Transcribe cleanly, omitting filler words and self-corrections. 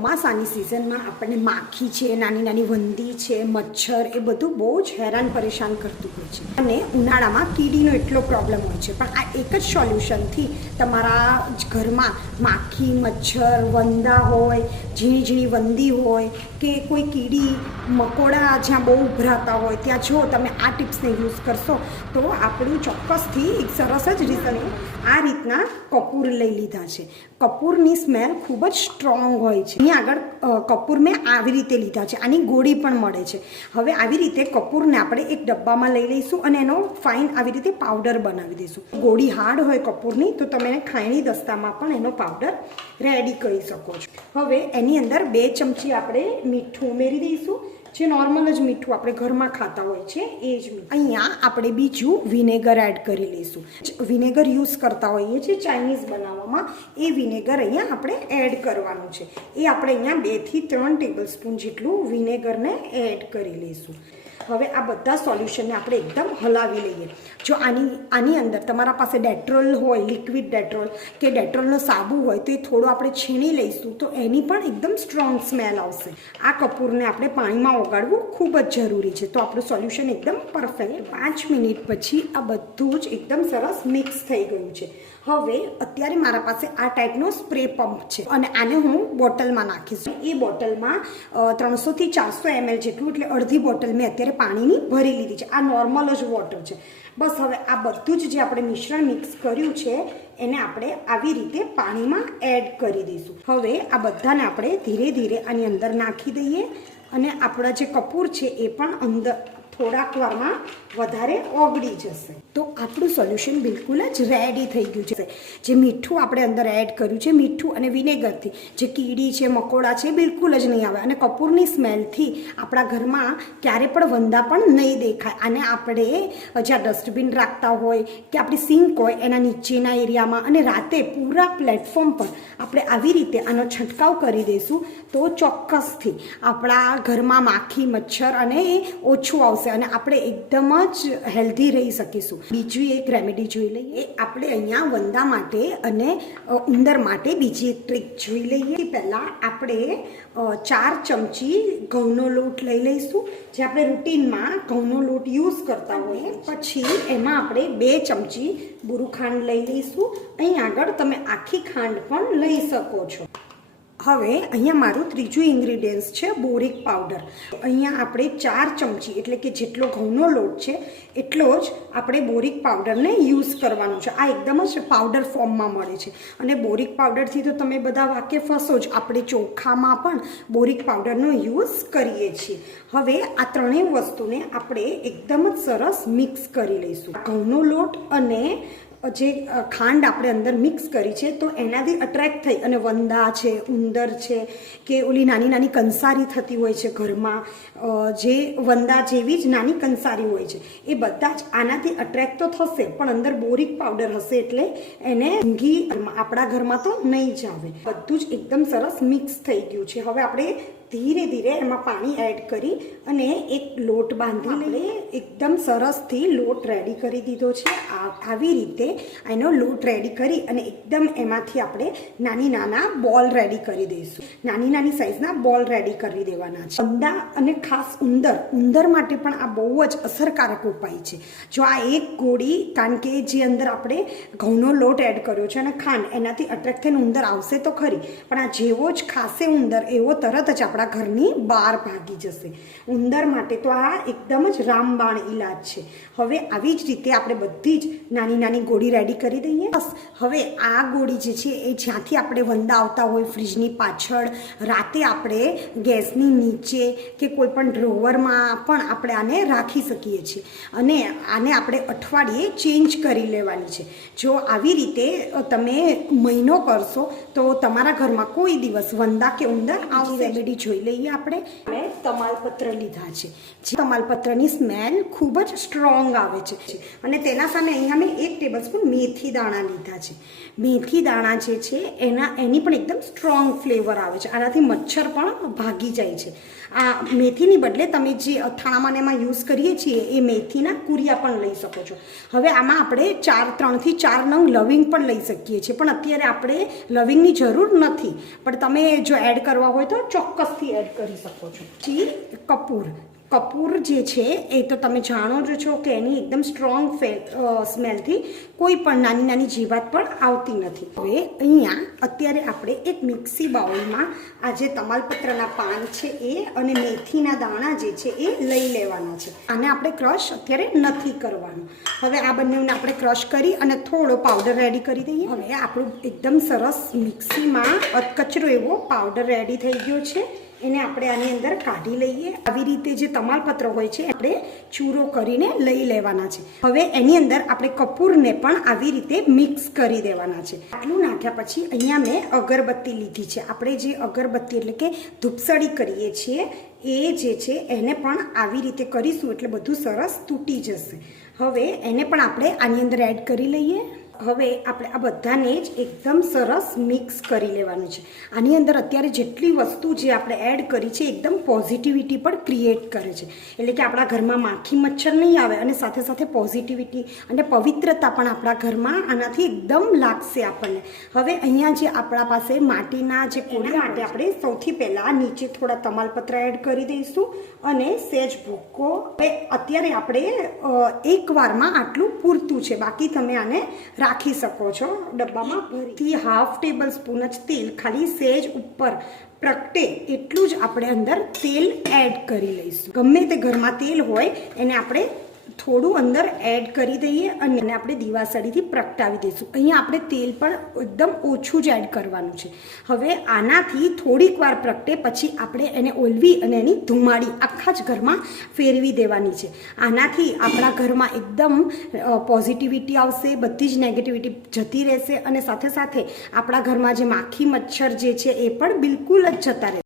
ચોમાસાની સિઝનમાં આપણને માખી છે, નાની નાની વંદી છે, મચ્છર, એ બધું બહુ જ હેરાન પરેશાન કરતું હોય છે. અને ઉનાળામાં કીડીનો એટલો પ્રોબ્લેમ હોય છે, પણ આ એક જ સોલ્યુશનથી તમારા ઘરમાં માખી, મચ્છર, વંદા હોય, ઝીણી ઝીણી વંદી હોય કે કોઈ કીડી મકોડા જ્યાં બહુ ઉભરાતા હોય ત્યાં જો તમે આ ટિપ્સને યુઝ કરશો તો આપણું ચોક્કસથી એક સરસ જ રિઝલ્ટ. આ રીતના કપૂર લઈ લીધા છે. કપૂરની સ્મેલ ખૂબ જ સ્ટ્રોંગ હોય છે. અહીં આગળ કપૂર મેં આવી રીતે લીધા છે. આની ગોળી પણ મળે છે. હવે આવી રીતે કપૂરને આપણે એક ડબ્બામાં લઈ લઈશું અને એનો ફાઇન આવી રીતે પાવડર બનાવી દઈશું. ગોળી હાર્ડ હોય કપૂરની તો તમે ખાયણી દસ્તામાં પણ એનો પાવડર રેડી કરી શકો છો. હવે એની અંદર 2 ચમચી આપણે મીઠું ઉમેરી દઈશું, જે નોર્મલ જ મીઠું આપણે ઘરમાં ખાતા હોય છે એ જ મીઠું. અહીંયા આપણે બીજું વિનેગર એડ કરી લઈશું. વિનેગર યુઝ કરતા હોઈએ છીએ ચાઇનીઝ બનાવવામાં, એ વિનેગર અહીંયા આપણે એડ કરવાનું છે. એ આપણે અહીંયા 2 થી 3 ટેબલ સ્પૂન જેટલું વિનેગરને એડ કરી લઈશું. હવે આ બધા સોલ્યુશનને આપણે એકદમ હલાવી લઈએ. જો આની અંદર તમારા પાસે ડેટ્રોલ હોય, લિક્વિડ ડેટ્રોલ કે ડેટ્રોલનો સાબુ હોય તો એ થોડો આપણે છીણી લઈશું તો એની પણ એકદમ સ્ટ્રોંગ સ્મેલ આવશે. આ કપૂરને આપણે પાણીમાં ઓગાળવું ખૂબ જ જરૂરી છે. તો આપણું સોલ્યુશન એકદમ પરફેક્ટ. 5 મિનિટ પછી આ બધું જ એકદમ સરસ મિક્સ થઈ ગયું છે. હવે અત્યારે મારા પાસે આ ટાઈપનો સ્પ્રે પંપ છે અને આને હું બોટલમાં નાખીશ. એ બોટલમાં 300 થી 400 ml જેટલું, એટલે અડધી બોટલ મેં અત્યારે પાણીની ભરી લીધી છે. આ નોર્મલ જ વોટર છે. બસ હવે આ બધું જ જે આપણે મિશ્રણ મિક્સ કર્યું છે એને આપણે આવી રીતે પાણીમાં એડ કરી દઈશું. હવે આ બધાને આપણે ધીરે ધીરે આની અંદર નાખી દઈએ અને આપણા જે કપૂર છે એ પણ અંદર થોડાક વારમાં વધારે ઓગળી જશે. તો આપણું સોલ્યુશન બિલકુલ જ રેડી થઈ ગયું છે. જે મીઠું આપણે અંદર એડ કર્યું છે, મીઠું અને વિનેગરથી જે કીડી છે, મકોડા છે, બિલકુલ જ નહીં આવે. અને કપૂરની સ્મેલથી આપણા ઘરમાં ક્યારે પણ વંદા પણ નહીં દેખાય. અને આપણે જ્યાં ડસ્ટબિન રાખતા હોય કે આપણી સિંક હોય એના નીચેના એરિયામાં અને રાતે પૂરા પ્લેટફોર્મ પર આપણે આવી રીતે આનો છંટકાવ કરી દઈશું તો ચોક્કસથી આપણા ઘરમાં માખી, મચ્છર અને ઓછું આવશે અને આપણે એકદમ જ હેલ્ધી રહી શકીશું. બીજી એક રેમેડી જોઈ લઈએ. આપણે અહીંયા વંદા માટે અને ઉંદર માટે બીજી એક ટ્રીક જોઈ લઈએ. પહેલાં આપણે 4 ચમચી ઘઉંનો લોટ લઈ લઈશું, જે આપણે રૂટીનમાં ઘઉંનો લોટ યુઝ કરતા હોઈએ. પછી એમાં આપણે 2 ચમચી બુરું ખાંડ લઈ લઈશું. અહીં આગળ તમે આખી ખાંડ પણ લઈ શકો છો. હવે અહીંયા મારું ત્રીજું ઇન્ગ્રીડિયન્ટ્સ છે બોરિક પાવડર. અહીંયા આપણે 4 ચમચી એટલે કે જેટલો ઘઉંનો લોટ છે એટલો જ આપણે બોરિક પાવડરને યુઝ કરવાનો છે. આ એકદમ જ પાવડર ફોર્મમાં મળે છે અને બોરિક પાવડરથી તો તમે બધા વાકેફ હશો જ. આપણે ચોખામાં પણ બોરિક પાવડરનો યુઝ કરીએ છીએ. હવે આ ત્રણેય વસ્તુને આપણે એકદમ જ સરસ મિક્સ કરી લઈશું. ઘઉંનો લોટ અને જે ખાંડ આપણે અંદર મિક્સ કરી છે તો એનાથી અટ્રેક્ટ થઈ અને વંદા છે, ઉંદર છે કે ઓલી નાની નાની કંસારી થતી હોય છે ઘરમાં, જે વંદા જેવી જ નાની કંસારી હોય છે, એ બધા જ આનાથી અટ્રેક્ટ તો થશે, પણ અંદર બોરિક પાવડર હશે એટલે એને ઘી આપણા ઘરમાં તો નહીં જ આવે. બધું જ એકદમ સરસ મિક્સ થઈ ગયું છે. હવે આપણે ધીરે ધીરે એમાં પાણી એડ કરી અને એક લોટ બાંધી લઈએ. એકદમ સરસથી લોટ રેડી કરી દીધો છે. આવી રીતે એનો લોટ રેડી કરી અને એકદમ એમાંથી આપણે નાની નાના બોલ રેડી કરી દઈશું. નાની નાની સાઈઝના બોલ રેડી કરી દેવાના છે. વંદા અને ખાસ ઉંદર માટે પણ આ બહુ જ અસરકારક ઉપાય છે. જો આ એક ગોળી, કારણ કે જે અંદર આપણે ઘઉંનો લોટ એડ કર્યો છે અને ખાંડ, એનાથી અટ્રેક્ટ થઈને ઉંદર આવશે તો ખરી, પણ આ જેવો જ ખાશે ઉંદર એવો તરત જ આપણા ઘરની બહાર ભાગી જશે. ઉંદર માટે તો આ એકદમ જ રામબાણ ઈલાજ છે. હવે આવી જ રીતે આપણે બધી જ નાની નાની ગોળી રેડી કરી દઈએ. બસ હવે આ ગોળી જે છે એ જ્યાંથી આપણે વંદા આવતા હોય ફ્રીજની પાછળ, રાતે આપણે ગેસની નીચે કે કોઈ પણ ડ્રોવરમાં પણ આપણે આને રાખી શકીએ છીએ અને આને આપણે અઠવાડિયે ચેન્જ કરી લેવાની છે. જો આવી રીતે તમે મહિનો કરશો તો તમારા ઘરમાં કોઈ દિવસ વંદા કે ઉંદર આવશે. રેમેડી જોઈ લઈએ આપણે તમાલપત્ર લીધા છે. જે તમાલપત્રની સ્મેલ ખૂબ જ સ્ટ્રોંગ આવે છે અને તેના સામે અહીંયા મેં 1 ટેબલસ્પૂન મેથી દાણા લીધા છે. મેથી દાણા જે છે એની પણ એકદમ સ્ટ્રોંગ ફ્લેવર આવે છે. આનાથી મચ્છર પણ ભાગી જાય છે. આ મેથીની બદલે તમે જે અથાણામાં એમાં યુઝ કરીએ છીએ એ મેથીના કુરિયા પણ લઈ શકો છો. હવે આમાં આપણે 3 થી 4 નંગ લવિંગ પણ લઈ શકીએ છીએ, પણ અત્યારે આપણે લવિંગની જરૂર નથી, પણ તમે જો એડ કરવા હોય તો ચોક્કસથી એડ કરી શકો છો. પછી કપૂર જે છે એ તો તમે જાણો જ છો કે એની એકદમ સ્ટ્રોંગ સ્મેલથી કોઈ પણ નાની નાની જીવાત પણ આવતી નથી. હવે અહીંયા અત્યારે આપણે એક મિક્સી બાઉલમાં આ જે તમાલપત્રના પાન છે એ અને મેથીના દાણા જે છે એ લઈ લેવાના છે. આને આપણે ક્રશ અત્યારે નથી કરવાનું. હવે આ બંનેને આપણે ક્રશ કરી અને થોડો પાવડર રેડી કરી દઈએ. હવે આપણું એકદમ સરસ મિક્સીમાં કચરો એવો પાવડર રેડી થઈ ગયો છે. એને આપણે આની અંદર કાઢી લઈએ. આવી રીતે જે તમાલપત્ર હોય છે આપણે ચૂરો કરીને લઈ લેવાના છે. હવે એની અંદર આપણે કપૂરને પણ આવી રીતે મિક્સ કરી દેવાના છે. આટલું નાખ્યા પછી અહીંયા મેં અગરબત્તી લીધી છે. આપણે જે અગરબત્તી એટલે કે ધૂપસળી કરીએ છીએ એ જે છે એને પણ આવી રીતે કરીશું એટલે બધું સરસ તૂટી જશે. હવે એને પણ આપણે આની અંદર એડ કરી લઈએ. હવે આપણે આ બધાને જ એકદમ સરસ મિક્સ કરી લેવાનું છે. આની અંદર અત્યારે જેટલી વસ્તુ જે આપણે એડ કરી છે એકદમ પોઝિટિવિટી પણ ક્રિએટ કરે છે. એટલે કે આપણા ઘરમાં માખી મચ્છર નહીં આવે અને સાથે સાથે પોઝિટિવિટી અને પવિત્રતા પણ આપણા ઘરમાં આનાથી એકદમ લાગશે આપણને. હવે અહીંયા જે આપણા પાસે માટીના જે કોળી માટે આપણે સૌથી પહેલાં નીચે થોડા તમાલપત્ર એડ કરી દઈશું અને સહેજ ભૂકો. હવે અત્યારે આપણે એક વારમાં આટલું પૂરતું છે, બાકી તમે આને રાખી શકો છો ડબ્બામાં ભરીથી. 1/2 ટેબલ સ્પૂન જ તેલ, ખાલી સહેજ ઉપર પ્રગટે એટલું જ આપણે અંદર તેલ એડ કરી લઈશું. ગમે તે ઘરમાં તેલ હોય એને આપણે થોડું અંદર એડ કરી દઈએ અને એને આપણે દીવાસળીથી પ્રગટાવી દઈશું. અહીંયા આપણે તેલ પણ એકદમ ઓછું જ એડ કરવાનું છે. હવે આનાથી થોડીક વાર પ્રગટે પછી આપણે એને ઓલવી અને એની ધુમાડી આખા જ ઘરમાં ફેરવી દેવાની છે. આનાથી આપણા ઘરમાં એકદમ પોઝિટિવિટી આવશે, બધી જ નેગેટિવિટી જતી રહેશે અને સાથે સાથે આપણા ઘરમાં જે માખી મચ્છર જે છે એ પણ બિલકુલ જ જતા રહેશે.